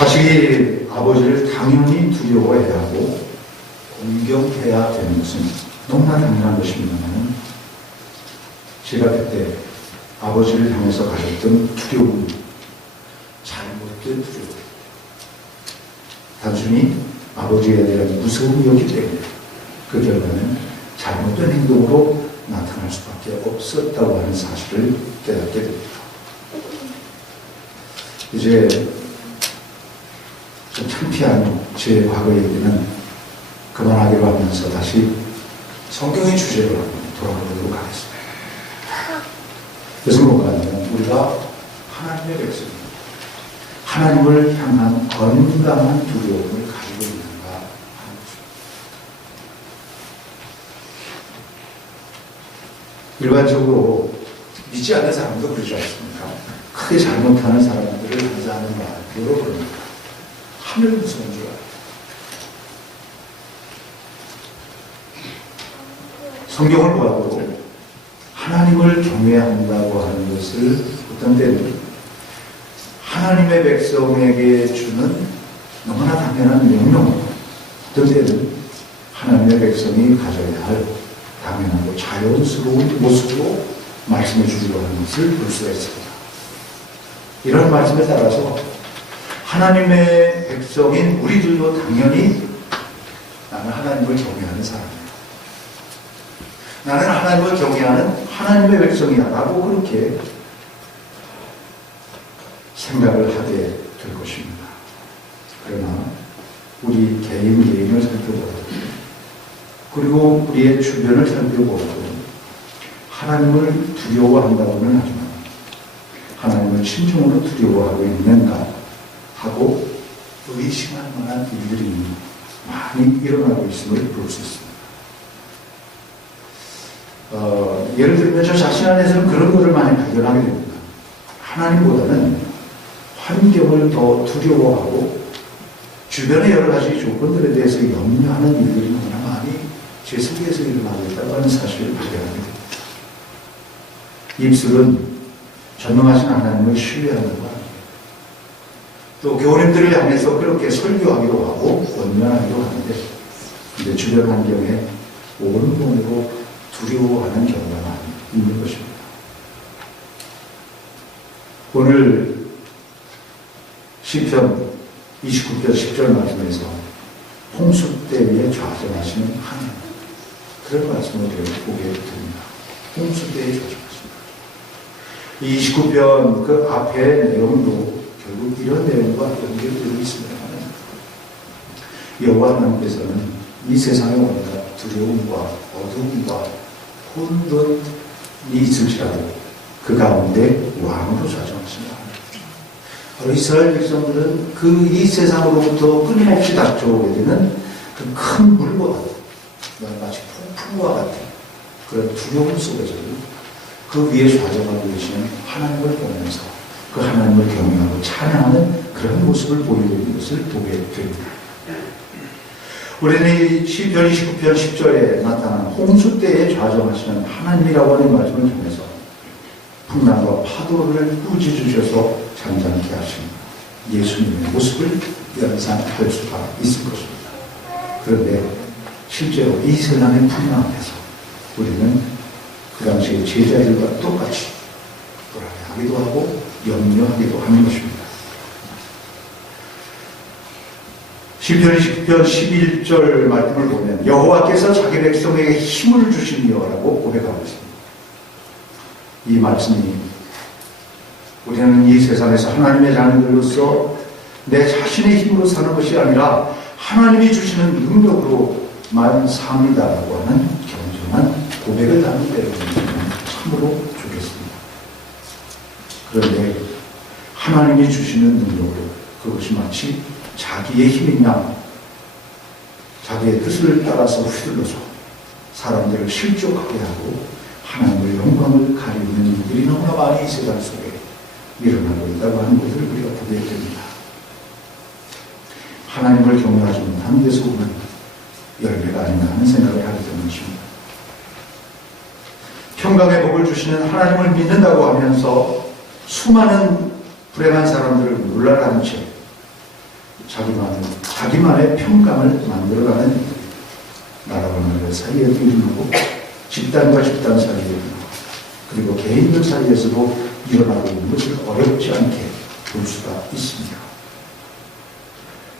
자식이 아버지를 당연히 두려워해야 하고 공경해야 되는 것은 너무나 당연한 것입니다만, 제가 그때 아버지를 향해서 가졌던 두려움, 잘못된 두려움, 단순히 아버지에 대한 무서움이었기 때문에 그 결과는 잘못된 행동으로 나타날 수밖에 없었다고 하는 사실을 깨닫게 됩니다. 이제 좀 창피한 제 과거 얘기는 그만하기로 하면서 다시 성경의 주제로 돌아가도록 하겠습니다. 그래서 뭔가 하면 우리가 하나님의 백성입니다. 하나님을 향한 건강한 두려움을 가지고 있는가 하는 것입니다. 일반적으로 믿지 않는 사람도 그러지 않습니까? 크게 잘못하는 사람들을 한자하는 말로 그럽니다. 하늘 무서운 줄 알아요. 성경을 보아도 하나님을 경외해야 한다고 하는 것을 어떤 때는 하나님의 백성에게 주는 너무나 당연한 명령, 어떤 때는 하나님의 백성이 가져야 할 당연하고 자연스러운 모습으로 말씀해 주기로 하는 것을 볼 수가 있습니다. 이런 말씀에 따라서 하나님의 백성인 우리들도 당연히 나는 하나님을 경외하는 사람이야, 나는 하나님을 경외하는 하나님의 백성이야 라고 그렇게 생각을 하게 될 것입니다. 그러나 우리 개인을 살펴보고 그리고 우리의 주변을 살펴보고 하나님을 두려워한다고는 하지만 하나님을 진정으로 두려워하고 있는가 하고 의심할 만한 일들이 많이 일어나고 있음을 볼 수 있습니다. 예를 들면 저 자신 안에서는 그런 것을 많이 발견하게 됩니다. 하나님보다는 환경을 더 두려워하고 주변의 여러 가지 조건들에 대해서 염려하는 일들이 너무나 많이 제 속에서 일어나고 있다고 하는 사실을 발견하게 됩니다. 입술은 전능하신 하나님을 신뢰하는 거 아니에요. 또 교우님들을 향해서 그렇게 설교하기도 하고 권면하기도 하는데, 근데 주변 환경에 온몸으로 두려워하는 경우가 많이 있는 것입니다. 오늘 시편 29편 10절 말씀에서 홍수 때에 좌정하시는 하나님, 그런 말씀을 보게 됩니다. 홍수 때에 좌정하시는 이 29편 그 앞의 내용도 결국 이런 내용과 연결되어 있습니다. 여호와 하나님께서는 이 세상에 온갖 두려움과 어둠과 혼돈이 있을지라도 그 가운데 왕으로 좌정하십니다. 바로 이스라엘 백성들은 그 이 세상으로부터 끊임없이 닥쳐오게 되는 그 큰 물보다 마치 폭풍과 같은 그런 두려움 속에서도 그 위에 좌정하고 계시는 하나님을 보면서 그 하나님을 경외하고 찬양하는 그런 모습을 보이고 있는 것을 보게 됩니다. 우리는 이 시편 29편 10절에 나타난 홍수 때에 좌정하시는 하나님이라고 하는 말씀을 통해서 풍랑과 파도를 꾸짖으셔서 잠잠케 하신 예수님의 모습을 연상할 수가 있을 것입니다. 그런데 실제로 이 세상의 풍랑 앞에서 우리는 그 당시에 제자들과 똑같이 불안해하기도 하고 염려하기도 하는 것입니다. 시편 20편 11절 말씀을 보면 여호와께서 자기 백성에게 힘을 주시니요라고 고백하고 있습니다. 이 말씀이 우리는 이 세상에서 하나님의 자녀들로서 내 자신의 힘으로 사는 것이 아니라 하나님이 주시는 능력으로만 삽니다라고 하는 겸손한 고백을 담은 때문에 참으로 좋겠습니다. 그런데 하나님이 주시는 능력으로 그것이 마치 자기의 힘이냐 자기의 뜻을 따라서 휘둘러서 사람들을 실족하게 하고 하나님의 영광을 가리우는 일들이 너무나 많이 이 세상 속에 일어나고 있다고 하는 것을 우리가 보게 됩니다. 하나님을 경외하지 못하는 데서 오는 열매가 아닌가 하는 생각을 하게 되는 것입니다. 평강의 복을 주시는 하나님을 믿는다고 하면서 수많은 불행한 사람들을 놀라라는 채 자기만의 평강을 만들어가는 나라와 나라 사이에도 일어나고 집단과 집단 사이에도 일어나고 그리고 개인들 사이에서도 일어나고 있는 것을 어렵지 않게 볼 수가 있습니다.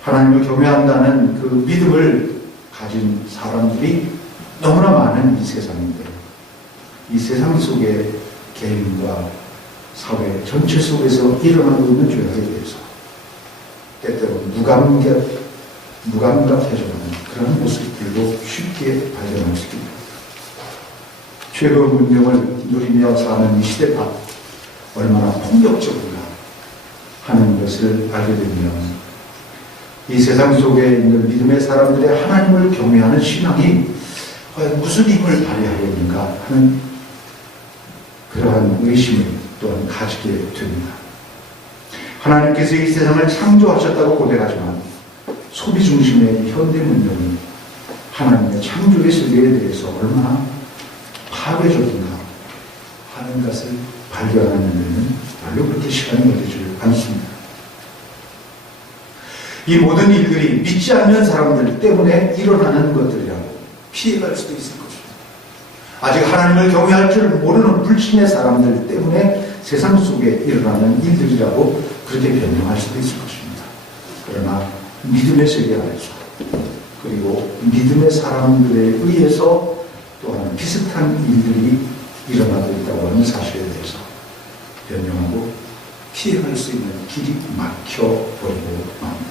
하나님을 경외한다는 그 믿음을 가진 사람들이 너무나 많은 이 세상인데 이 세상 속에 개인과 사회 전체 속에서 일어나고 있는 죄악에 대해서 때때로 무감각해져가는 그런 모습들도 쉽게 발견할 수 있습니다. 최고 문명을 누리며 사는 이 시대가 얼마나 폭력적인가 하는 것을 알게 되면 이 세상 속에 있는 믿음의 사람들의 하나님을 경외하는 신앙이 과연 무슨 힘을 발휘하고 있는가 하는 그러한 의심을 또한 가지게 됩니다. 하나님께서 이 세상을 창조하셨다고 고백하지만 소비 중심의 현대 문명이 하나님의 창조의 세계에 대해서 얼마나 파괴적인가 하는 것을 발견하는 데는 별로 그렇게 시간이 걸리지 않습니다. 이 모든 일들이 믿지 않는 사람들 때문에 일어나는 것들이라고 피해갈 수도 있을 것입니다. 아직 하나님을 경외할 줄 모르는 불신의 사람들 때문에 세상 속에 일어나는 일들이라고 그렇게 변명할 수도 있을 것입니다. 그러나 믿음의 세계 안에서 그리고 믿음의 사람들에 의해서 또한 비슷한 일들이 일어나고 있다고 하는 사실에 대해서 변명하고 피해갈 수 있는 길이 막혀버리고 맙니다.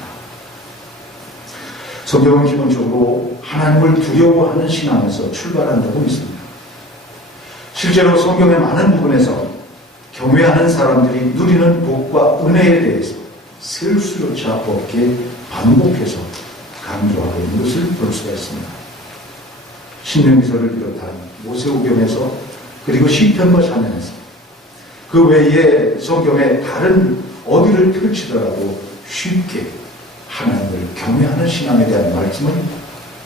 성경은 기본적으로 하나님을 두려워하는 신앙에서 출발한다고 믿습니다. 실제로 성경의 많은 부분에서 경외하는 사람들이 누리는 복과 은혜에 대해서 셀 수조차 없게 반복해서 강조하고 있는 것을 볼 수가 있습니다. 신명기서를 비롯한 모세오경에서 그리고 시편과 찬양에서 그 외에 성경의 다른 어디를 펼치더라도 쉽게 하나님을 경외하는 신앙에 대한 말씀을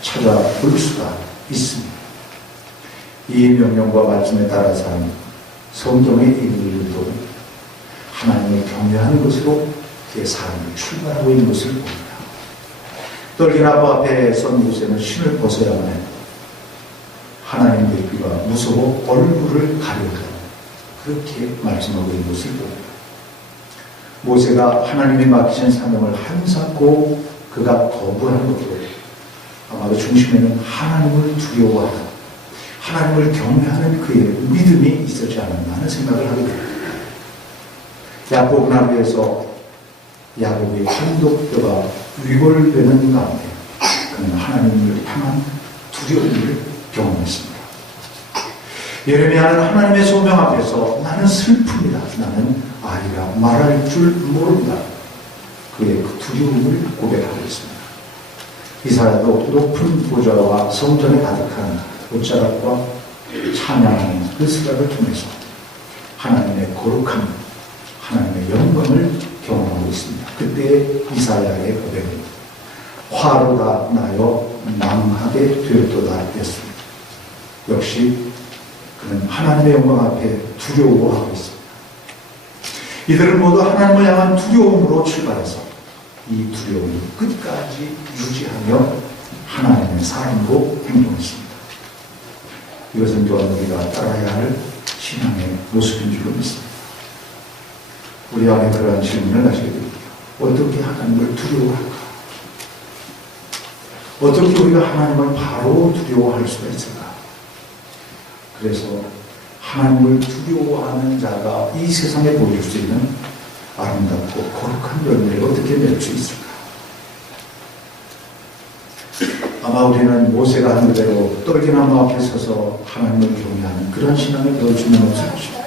찾아볼 수가 있습니다. 이 명령과 말씀에 따라서 성경의 인물들도 하나님을 경외하는 것으로 그의 삶을 출발하고 있는 것을 봅니다. 떨긴 아부 앞에 선 모세는 신을 벗어야만 해 하나님 뵙기가 무서워 얼굴을 가려다 그렇게 말씀하고 있는 것을 봅니다. 모세가 하나님이 맡기신 사명을 한사코 그가 거부하는 것도 아마 그 중심에는 하나님을 두려워하는 하나님을 경외하는 그의 믿음이 있었지 않았나 하는 생각을 하게 됩니다. 야곱 나루에서 야곱의 한독뼈가 위골되는 가운데 그는 하나님을 향한 두려움을 경험했습니다. 예레미야는 하나님의 소명 앞에서 나는 슬픕니다. 나는 아이라 말할 줄 모른다. 그의 그 두려움을 고백하고 있습니다. 이사야도 높은 보좌와 성전에 가득한 옷자락과 찬양하는 그 스가를 통해서 하나님의 거룩함, 하나님의 영광을 경험하고 있습니다. 그때 이사야의 고백은 화로가 나여 망하게 되었도다 했습니다. 역시 그는 하나님의 영광 앞에 두려워하고 있습니다. 이들은 모두 하나님을 향한 두려움으로 출발해서 이 두려움을 끝까지 유지하며 하나님의 사람으로 행동했습니다. 이것은 또한 우리가 따라야 할 신앙의 모습인 줄로 믿습니다. 우리 안에 그러한 질문을 하시게 됩니다. 어떻게 하나님을 두려워할까? 어떻게 우리가 하나님을 바로 두려워할 수가 있을까? 그래서 하나님을 두려워하는 자가 이 세상에 보일 수 있는 아름답고 거룩한 열매를 어떻게 맺을 수 있을까? 아마 우리는 모세가 한 그대로 떨기나무 앞에 서서 하나님을 경외하는 그런 신앙을 배울 수는 없을 것입니다.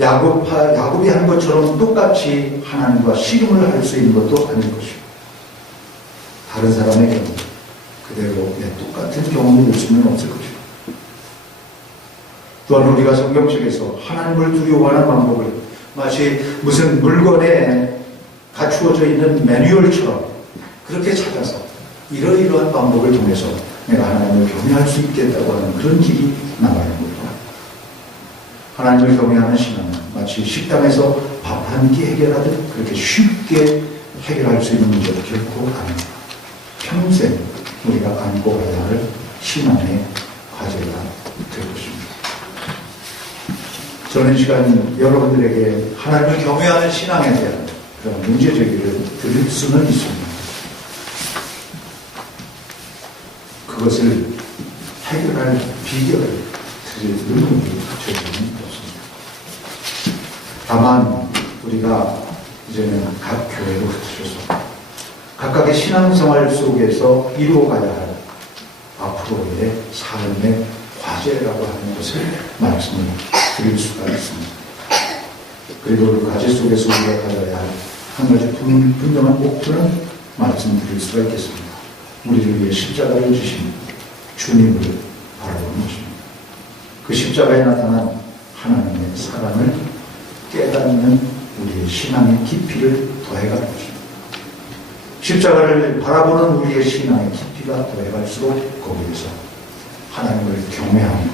야곱이 한 것처럼 똑같이 하나님과 씨름을 할 수 있는 것도 아닐 것입니다. 다른 사람의 경우 그대로 똑같은 경험을 볼 수는 없을 것입니다. 또한 우리가 성경책에서 하나님을 두려워하는 방법을 마치 무슨 물건에 갖추어져 있는 매뉴얼처럼 그렇게 찾아서 이러이러한 방법을 통해서 내가 하나님을 경외할 수 있겠다고 하는 그런 길이 나가는 것도 하나님을 경외하는 신앙은 마치 식당에서 밥 한 끼 해결하듯 그렇게 쉽게 해결할 수 있는 문제는 결코 아닙니다. 평생 우리가 안고 가야 할 신앙의 과제가 될 것입니다. 저는 이 시간 여러분들에게 하나님을 경외하는 신앙에 대한 그런 문제제기를 드릴 수는 있습니다. 그것을 해결할 비결을 드릴 능력이 저에게는 없습니다. 다만 우리가 이제는 각 교회로 흩어져서 각각의 신앙생활 속에서 이루어가야 할 앞으로의 삶의 과제라고 하는 것을 말씀을 드릴 수가 있습니다. 그리고 그 과제 속에서 우리가 가져야 할 한 가지 분명한 목표는 말씀드릴 수가 있겠습니다. 우리를 위해 십자가를 지신 주님을 바라보는 것입니다. 그 십자가에 나타난 하나님의 사랑을 깨닫는 우리의 신앙의 깊이를 더해가는 것입니다. 십자가를 바라보는 우리의 신앙의 깊이가 더해갈수록 거기에서 하나님을 경외하며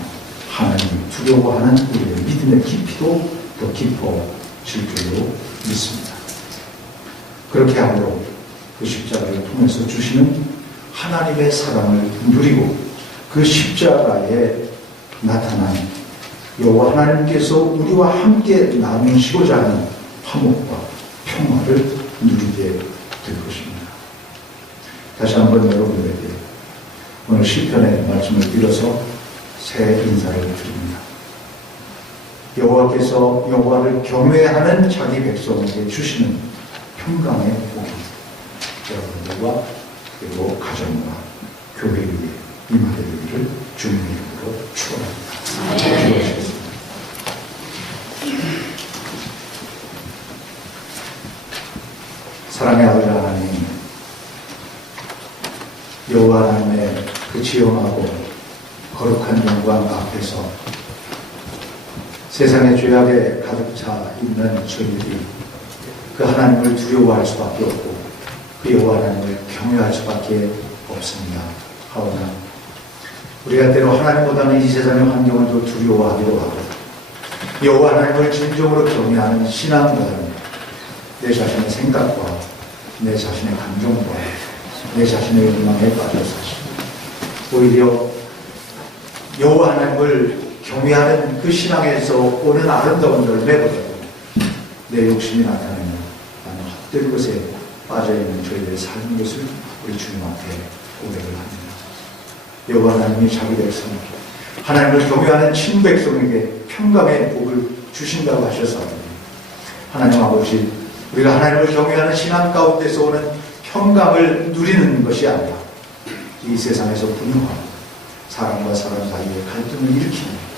하나님을 두려워하는 우리의 믿음의 깊이도 더 깊어질 줄로 믿습니다. 그렇게 함으로 그 십자가를 통해서 주시는 하나님의 사랑을 누리고 그 십자가에 나타난 여호와 하나님께서 우리와 함께 나누시고자 하는 화목과 평화를 누리게 될 것입니다. 다시 한번 여러분들에게 오늘 시편의 말씀을 빌어서 새 인사를 드립니다. 여호와께서 여호와를 경외하는 자기 백성에게 주시는 평강의 복이 여러분들과 그리고 가정과 교회 위에 임하기를 주님의 이름으로 축원합니다. 기도하시겠습니다. 사랑의 아버지 하나님, 여호와 하나님의 그 지엄하고 거룩한 영광 앞에서 세상의 죄악에 가득 차 있는 저희들이 그 하나님을 두려워할 수밖에 없고 그 여호와 하나님을 경외할 수밖에 없습니다. 하오나 우리가 때로 하나님보다는 이 세상의 환경을 더 두려워하기도 하고 여호와 하나님을 진정으로 경외하는 신앙보다는 내 자신의 생각과 내 자신의 감정과 내 자신의 욕망에 빠져서 오히려 여호와 하나님을 경외하는 그 신앙에서 오는 아름다운 열매보다도 내 욕심이 나타내는 헛된 것에 빠져있는 저희들의 삶인 것을 우리 주님 앞에 고백을 합니다. 여호와 하나님이 자기 백성 하나님을 경외하는 친백성에게 평강의 복을 주신다고 하셔서 하나님 아버지 우리가 하나님을 경외하는 신앙 가운데서 오는 평강을 누리는 것이 아니라 이 세상에서 분노하고 사람과 사람 사이에 갈등을 일으키는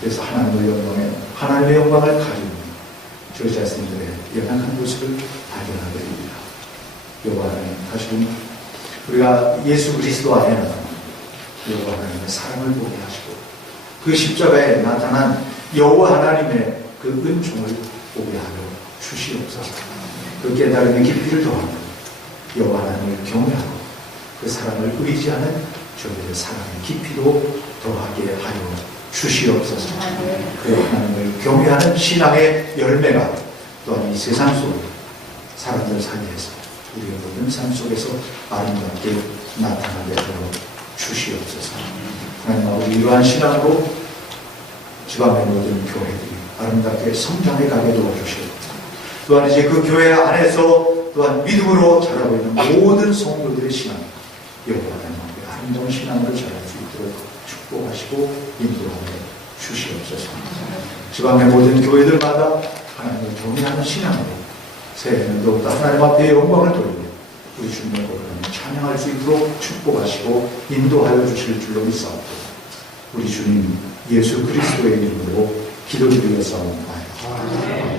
그래서 하나님의 영광을 가지는 저희 자신들의 연약한 모습을 발견하게 됩니다. 여호와 하나님 다시금 우리가 예수 그리스도 안에 나타난 여호와 하나님의 사랑을 보게 하시고 그 십자가에 나타난 여호와 하나님의 그 은총을 보게 하여 주시옵소서. 그 깨달음의 깊이를 더하고 여호와 하나님을 경외하고 그 사랑을 의지하는 저희들의 사랑의 깊이도 더하게 하여 주시옵소서. 그 하나님을 경외하는 신앙의 열매가 또한 이 세상 속 사람들 사이에서 우리의 모든 삶 속에서 아름답게 나타나게 하여 주시옵소서. 하나님 아버지 이러한 신앙으로 지방의 모든 교회들이 아름답게 성장해 가게 도와주시고 또한 이제 그 교회 안에서 또한 믿음으로 자라고 있는 모든 성도들의 신앙 여호와 하나님 앞에 아름다운 신앙을 자랄 수 있도록 축복하시고 인도하여 주시옵소서. 지방의 모든 교회들마다 하나님을 경외하는 신앙으로 새해에는 더욱더 하나님 앞에 영광을 돌리고 우리 주님의 거룩함을 찬양할 수 있도록 축복하시고 인도하여 주실 줄로 믿사옵고 우리 주님 예수 그리스도의 이름으로 기도드리며 싸움하옵나이다.